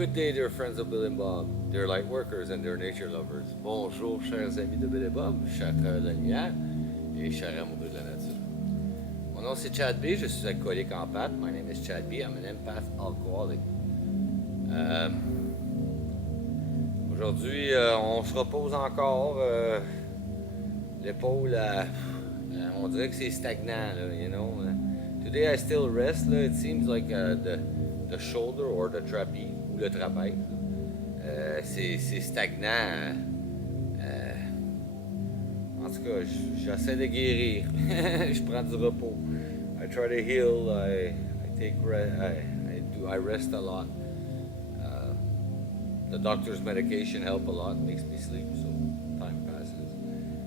Good day, dear friends of Bill and Bob, dear light workers and dear nature lovers. Bonjour, chers amis de Bill et Bob, chers travailleurs de la lumière et chers amoureux de la nature. Mon nom c'est Chad B, je suis alcoolique en pâte. My name is Chad B, I'm an empath alcoholic. Aujourd'hui, on se repose encore. L'épaule, on dirait que c'est stagnant, là, you know. Today I still rest, là. It seems like the shoulder or the trapeze, ou le trapèze. C'est stagnant. En tout cas, j'essaie de guérir. Je prends du repos. I try to heal. I rest a lot. The doctor's medication help a lot, makes me sleep, so time passes.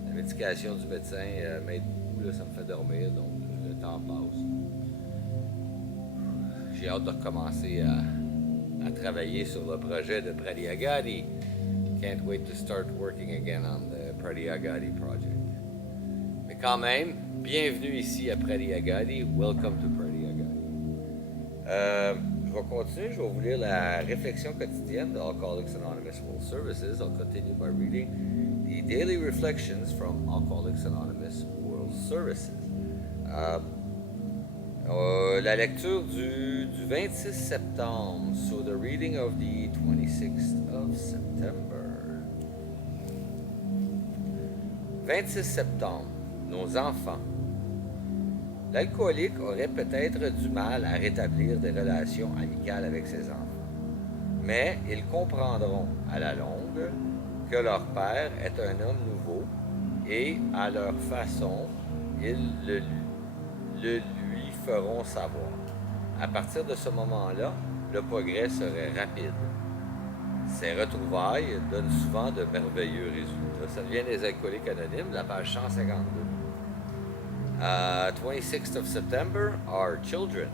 La médication du médecin m'aide beaucoup, là, ça me fait dormir, donc le temps passe. J'ai hâte de recommencer à travailler sur le projet de Pratyagadi. Can't wait to start working again on the Pratyagadi project. Mais quand même, bienvenue ici à Pratyagadi. Welcome to Pratyagadi. Je vais continuer, je vais vous lire la réflexion quotidienne de Alcooliques Anonymous World Services. I'll continue by reading the daily reflections from Alcooliques Anonymous World Services. La lecture du 26 septembre, so the reading of the 26th of September. 26 septembre, nos enfants. L'alcoolique aurait peut-être du mal à rétablir des relations amicales avec ses enfants, mais ils comprendront à la longue que leur père est un homme nouveau et, à leur façon, ils le lui feront savoir. À partir de ce moment-là, le progrès serait rapide. Ces retrouvailles donnent souvent de merveilleux résultats. Ça vient des Alcooliques Anonymes, la page 152. 26th of September, our children.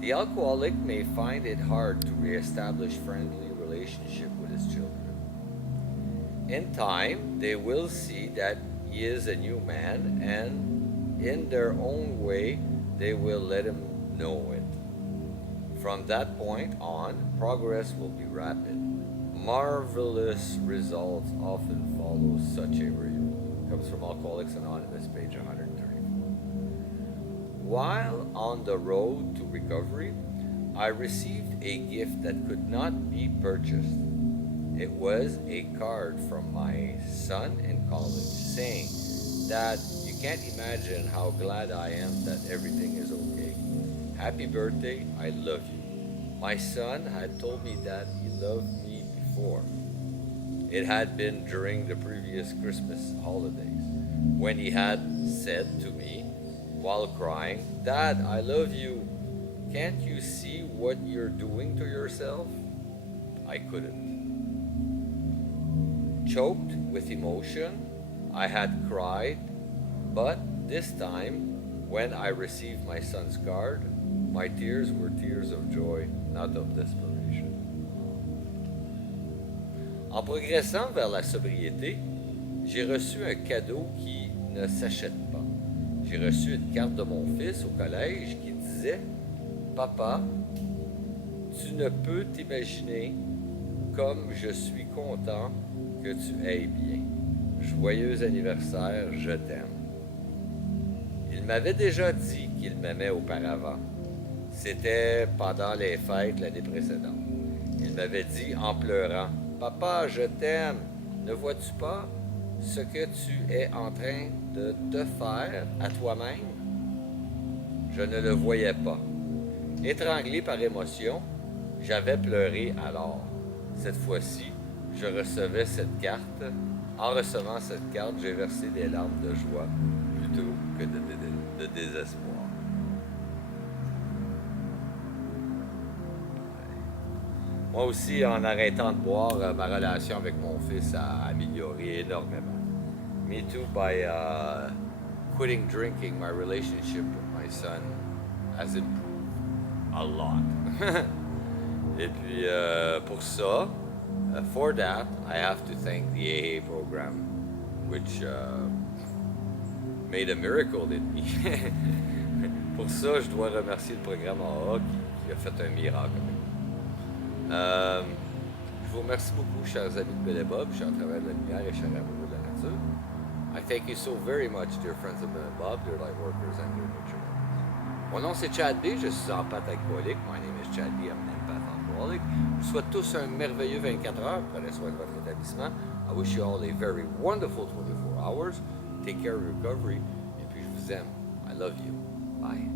The alcoholic may find it hard to reestablish friendly relationship with his children. In time, they will see that he is a new man, and in their own way, they will let him know it. From that point on, progress will be rapid. Marvelous results often follow such a review. Comes from Alcoholics Anonymous, page 134. While on the road to recovery, I received a gift that could not be purchased. It was a card from my son in college saying that you can't imagine how glad I am that everything is okay. Happy birthday, I love you. My son had told me that he loved me before. It had been during the previous Christmas holidays, when he had said to me, while crying, "Dad, I love you. Can't you see what you're doing to yourself?" I couldn't. Choked with emotion, I had cried, but this time, when I received my son's card, my tears were tears of joy, not of desperation. En progressant vers la sobriété, j'ai reçu un cadeau qui ne s'achète pas. J'ai reçu une carte de mon fils au collège qui disait « Papa, tu ne peux t'imaginer comme je suis content que tu ailles bien. Joyeux anniversaire, je t'aime. » Il m'avait déjà dit qu'il m'aimait auparavant. C'était pendant les fêtes l'année précédente. Il m'avait dit en pleurant « Papa, je t'aime. Ne vois-tu pas ce que tu es en train de te faire à toi-même? » Je ne le voyais pas. Étranglé par émotion, j'avais pleuré alors. Cette fois-ci, je recevais cette carte. En recevant cette carte, j'ai versé des larmes de joie plutôt que de désespoir. Moi aussi, en arrêtant de boire, ma relation avec mon fils a amélioré énormément. Me too, by quitting drinking, my relationship with my son has improved a lot. Et puis, pour ça, for that, I have to thank the AA program, which made a miracle in me. Pour ça, je dois remercier le programme AA qui a fait un miracle avec moi. Je vous remercie beaucoup, chers amis de Bill et Bob, chers travailleurs de la lumière et chers amoureux de la nature. I thank you so very much, dear friends of Bill and Bob, dear light workers and dear nurture workers. Mon nom c'est Chad B, je suis empath alcoolique. My name is Chad B, I'm an empath alcoholic. Je vous souhaite tous un merveilleux 24 heures. Prenez soin de votre rétablissement. I wish you all a very wonderful 24 hours. Take care of your recovery. Et puis je vous aime. I love you. Bye.